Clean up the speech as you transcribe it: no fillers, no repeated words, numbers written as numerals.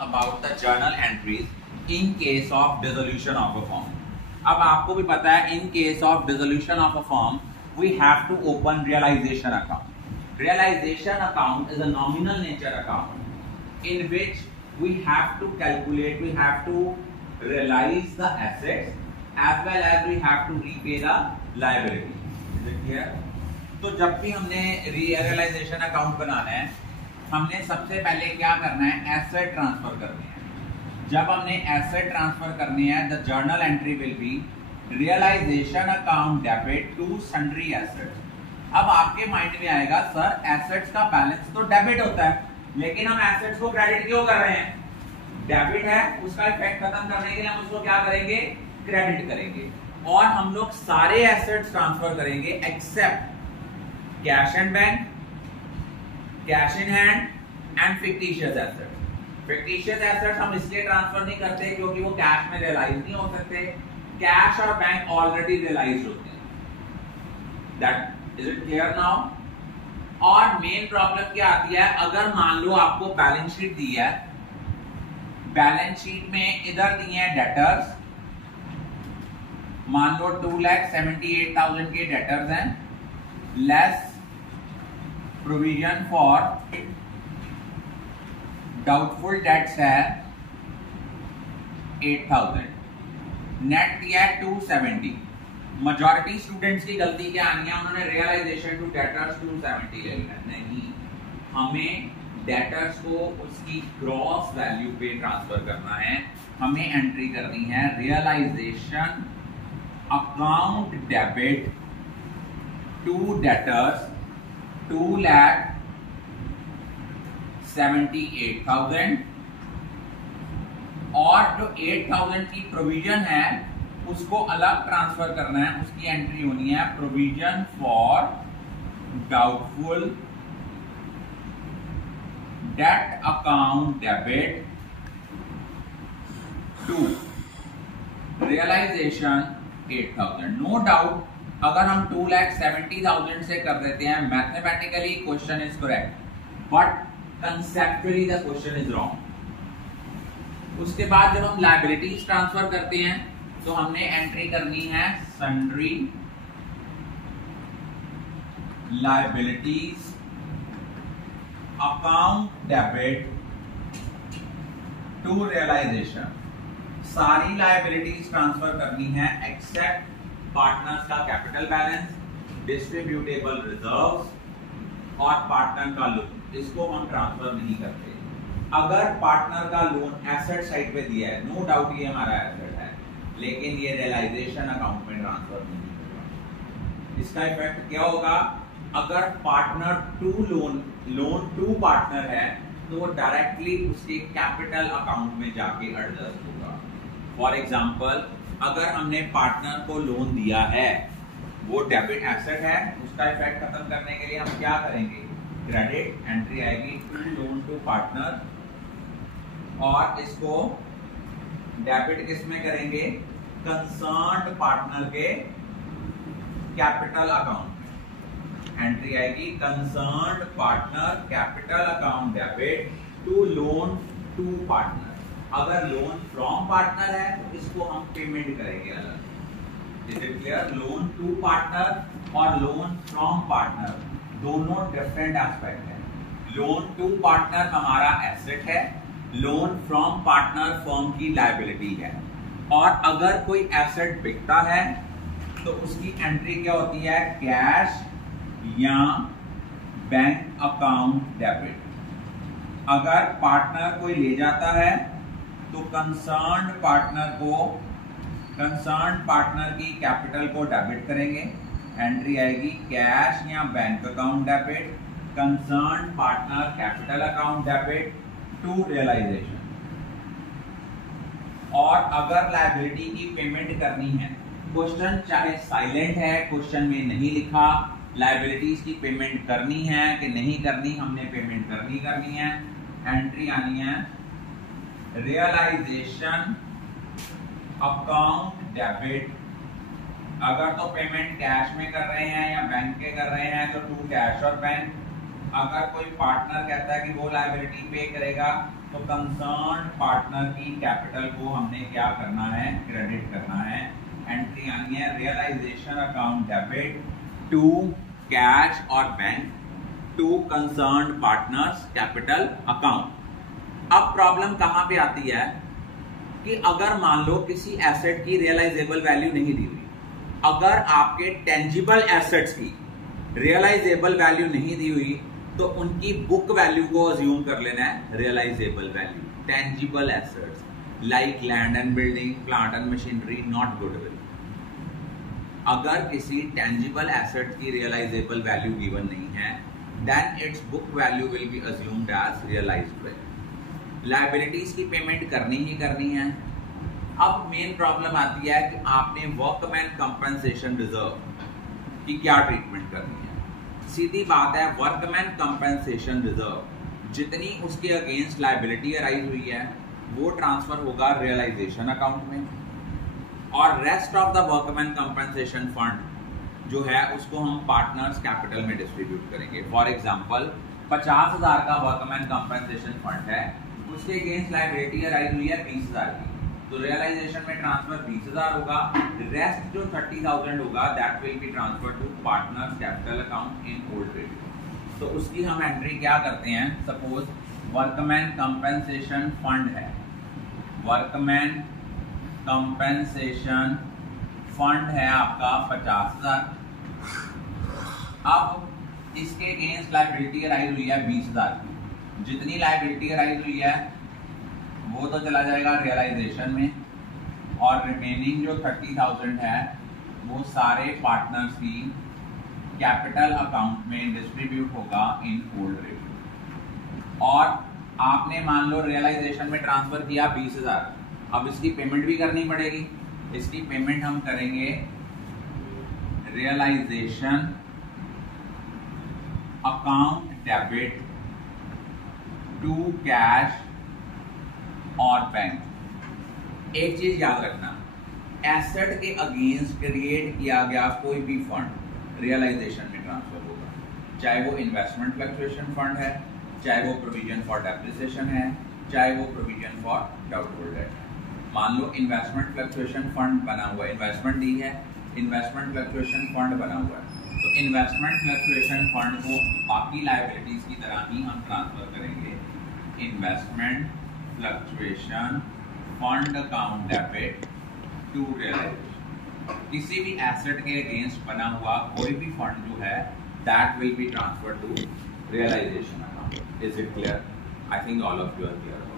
about the journal entries in case of dissolution of a firm. अब आपको भी पता है in case of dissolution of a firm we have to open realization account. Realization account is a nominal nature account in which we have to calculate, we have to realize the assets as well as we have to repay the liability. Is it clear? तो जब भी हमने realization account बनाना है हमने सबसे पहले क्या करना है, एसेट ट्रांसफर करनी है. जब हमने एसेट ट्रांसफर करनी है the journal entry will be realization account debit to sundry assets. अब आपके माइंड में आएगा सर एसेट्स का बैलेंस तो डेबिट होता है लेकिन हम एसेट्स को क्रेडिट क्यों कर रहे हैं? डेबिट है, उसका इफेक्ट खत्म करने के लिए हम उसको क्या करेंगे, क्रेडिट करेंगे. और हम लोग सारे एसेट्स ट्रांसफर करेंगे except cash and bank, cash in hand and fictitious assets. Fictitious assets हम इसलिए ट्रांसफर नहीं करते क्योंकि वो कैश में रियलाइज नहीं हो सकते. कैश और बैंक ऑलरेडी रियलाइज होते हैं. That is it clear now? और मेन प्रॉब्लम क्या आती है, अगर मान लो आपको बैलेंस शीट दी है, बैलेंस शीट में इधर दिए हैं डेटर्स, मान लो 2,78,000 के डेटर्स हैं, less provision for doubtful debts है 8,000, नेट दिया है 270. मेजॉरिटी स्टूडेंट्स की गलती क्या आनी है, उन्होंने रियलाइजेशन टू डेटर्स 270 ले लिया. नहीं, हमें डेटर्स को उसकी ग्रॉस वैल्यू पे ट्रांसफर करना है. हमें एंट्री करनी है realisation account debit to debtors 2,78,000 और जो 8,000 की प्रोविजन है उसको अलग ट्रांसफर करना है. उसकी एंट्री होनी है provision for doubtful debt account debit to realisation 8,000. No doubt अगर हम 2,70,000 से कर देते हैं mathematically question is correct but conceptually the question is wrong. उसके बाद जब हम लायबिलिटीज ट्रांसफर करते हैं तो हमने एंट्री करनी है sundry liabilities account debit to realisation. सारी लायबिलिटीज ट्रांसफर करनी है एक्सेप्ट पार्टनर्स का कैपिटल बैलेंस, डिस्ट्रीब्यूटेबल रिजर्व्स और पार्टनर का लोन. इसको हम ट्रांसफर नहीं करते. अगर पार्टनर का लोन एसेट साइड पे दिया है, नो डाउट ये हमारा एसेट है, लेकिन ये रियलाइजेशन अकाउंट में ट्रांसफर नहीं होगा. इसका इफेक्ट क्या होगा, अगर partner to loan to partner है तो वो डायरेक्टली उसके कैपिटल अकाउंट में जाके एडजस्ट होगा. फॉर एग्जांपल अगर हमने पार्टनर को लोन दिया है, वो डेबिट एसेट है, उसका इफेक्ट खत्म करने के लिए हम क्या करेंगे, क्रेडिट. एंट्री आएगी टू लोन टू पार्टनर और इसको डेबिट किस में करेंगे, कंसर्न्ड पार्टनर के कैपिटल अकाउंट में. एंट्री आएगी concerned partner capital account debit to loan to partner. अगर लोन फ्रॉम पार्टनर है तो इसको हम पेमेंट करेंगे अलग. Is it clear? Loan to partner और लोन फ्रॉम पार्टनर दोनों डिफरेंट एस्पेक्ट है. लोन टू पार्टनर हमारा एसेट है, लोन फ्रॉम पार्टनर फर्म की लायबिलिटी है. और अगर कोई एसेट बिकता है तो उसकी एंट्री क्या होती है, कैश या बैंक अकाउंट डेबिट. अगर पार्टनर कोई ले जाता है तो कंसर्न्ड पार्टनर की कैपिटल को डेबिट करेंगे. एंट्री आएगी कैश या bank account debit concerned partner capital account debit to realisation. और अगर लायबिलिटी की पेमेंट करनी है, क्वेश्चन चाहे साइलेंट है, क्वेश्चन में नहीं लिखा लायबिलिटीज की पेमेंट करनी है कि नहीं करनी, हमने पेमेंट करनी है. एंट्री आनी है रियलाइजेशन अकाउंट डेबिट. अगर तो पेमेंट कैश में कर रहे हैं या बैंक के कर रहे हैं तो टू कैश और बैंक. अगर कोई पार्टनर कहता है कि वो लायबिलिटी पे करेगा तो कंसर्न पार्टनर की कैपिटल को हमने क्या करना है, क्रेडिट करना है। एंट्री आनी है realisation account debit to cash और bank to concern partners capital account. अब प्रॉब्लम कहां पे आती है कि अगर मान लो किसी एसेट की रियलाइजेबल वैल्यू नहीं दी हुई, अगर आपके टेंजिबल एसेट्स की रियलाइजेबल वैल्यू नहीं दी हुई तो उनकी बुक वैल्यू को अज्यूम कर लेना है realisable value. Tangible assets like land and building, plant and machinery, not goodwill. अगर किसी टेंजिबल एसेट की रियलाइजेबल वैल्यू गिवन नहीं है, then its book value will be assumed as realised value. Liabilities की पेमेंट करनी ही करनी है। अब मेन प्रॉब्लम आती है कि आपने वर्कमैन कंपनसेशन रिजर्व की क्या ट्रीटमेंट करनी है। सीधी बात है, वर्कमैन कंपनसेशन रिजर्व जितनी उसके अगेंस्ट लायबिलिटी अराइज हुई है वो ट्रांसफर होगा रियलाइजेशन अकाउंट में, और rest of the workman compensation fund जो है उसको हम पार्टनर्स कैपिटल में डिस्ट्रीब्यूट करेंगे। फॉर एग्जांपल 50,000 का वर्कमैन कंपनसेशन फंड है, उसके अगेंस्ट लायबिलिटी अराइज हुई है 20,000 की, तो रियलाइजेशन में ट्रांसफर 20,000 होगा। रेस्ट जो 30,000 होगा that will be transfer to partners capital account in old trade. तो उसकी हम एंट्री क्या करते हैं, सपोज वर्कमैन कंपनसेशन फंड है, वर्कमैन कंपनसेशन फंड है आपका 50,000। अब इसके अगेंस्ट लायबिलिटी अराइज हुई है 20,000 की, जितनी लायबिलिटी अराइज हुई है वो तो चला जाएगा रियलाइजेशन में, और रिमेनिंग जो 30,000 है वो सारे पार्टनर्स की कैपिटल अकाउंट में डिस्ट्रीब्यूट होगा इन ओल्ड रेट। और आपने मान लो रियलाइजेशन में ट्रांसफर किया 20,000, अब इसकी पेमेंट भी करनी पड़ेगी। इसकी पेमेंट हम करेंगे realisation account debit to cash और बैंक। एक चीज याद रखना, एसेट के अगेंस्ट क्रिएट किया गया कोई भी फंड रियलाइजेशन में ट्रांसफर होगा, चाहे वो इन्वेस्टमेंट फ्लक्चुएशन फंड है, चाहे वो प्रोविजन फॉर डेप्रिसिएशन है, चाहे वो प्रोविजन फॉर डाउटफुल डेट है। मान लो इन्वेस्टमेंट फ्लक्चुएशन फंड बना हुआ है, इन्वेस्टमेंट दी है, इन्वेस्टमेंट फ्लक्चुएशन फंड बना हुआ है, तो इन्वेस्टमेंट फ्लक्चुएशन फंड को बाकी लायबिलिटीज की तरह ही हम ट्रांसफर करेंगे investment fluctuation fund account debit to realisation. किसी भी एसेट के अगेंस्ट बना हुआ कोई भी फंड जो है that will be transfer to realisation account. Is it clear? I think all of you are clear.